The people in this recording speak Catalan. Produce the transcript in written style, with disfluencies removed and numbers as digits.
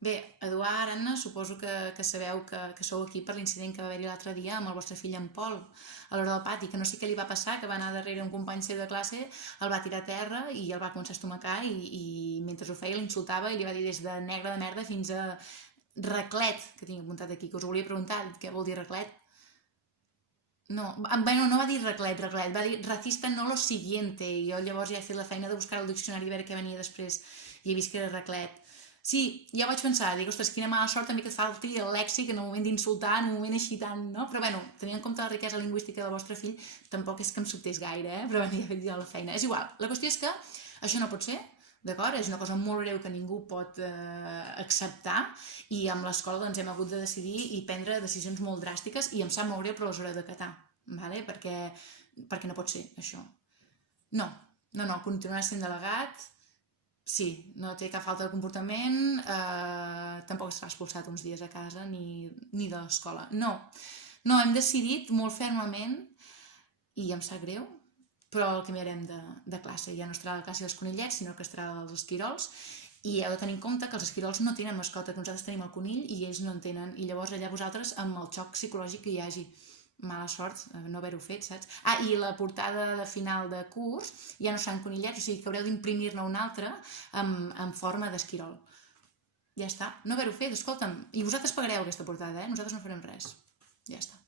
Bé, Eduard, Anna, suposo que sabeu que sou aquí per l'incident que va haver-hi l'altre dia amb el vostre fill en Pol, a l'hora del pati, que no sé què li va passar, que va anar darrere un company seu de classe, el va tirar a terra i el va començar a estomacar i mentre ho feia l'insultava i li va dir des de negre de merda fins a raclet, que tinc apuntat aquí, que us ho volia preguntar, què vol dir raclet? No, bueno, no va dir raclet, va dir racista no lo siguiente, i jo llavors ja he fet la feina de buscar el diccionari a veure què venia després, i he vist que era raclet. Sí, ja vaig pensar, dic, ostres, quina mala sort també que et falti el lèxic en el moment d'insultar, en un moment així tant, no? Però bueno, tenint en compte la riquesa lingüística del vostre fill, tampoc és que em sobtés gaire, però bueno, ja he fet ja la feina. És igual, la qüestió és que això no pot ser, d'acord? És una cosa molt greu que ningú pot acceptar i amb l'escola doncs, hem hagut de decidir i prendre decisions molt dràstiques i em sap molt greu però les hauré d'acatar, ¿vale? perquè no pot ser això. No, no, continuarà sent delegat, sí, no té cap falta de comportament, tampoc estarà expulsat uns dies a casa ni de l'escola. No, no, hem decidit molt fermament i em sap greu, però el canviarem de classe. Ja no estarà la classe dels conillets, sinó que estarà dels esquirols, i heu de tenir en compte que els esquirols no tenen mascota, que nosaltres tenim el conill i ells no en tenen, i llavors allà vosaltres amb el xoc psicològic que hi hagi, mala sort no haver-ho fet, saps? Ah, i la portada de final de curs ja no seran conillets, o sigui que haureu d'imprimir-ne una altra en forma d'esquirol. Ja està, no haver-ho fet, escolta'm, i vosaltres pagareu aquesta portada, nosaltres no farem res, ja està.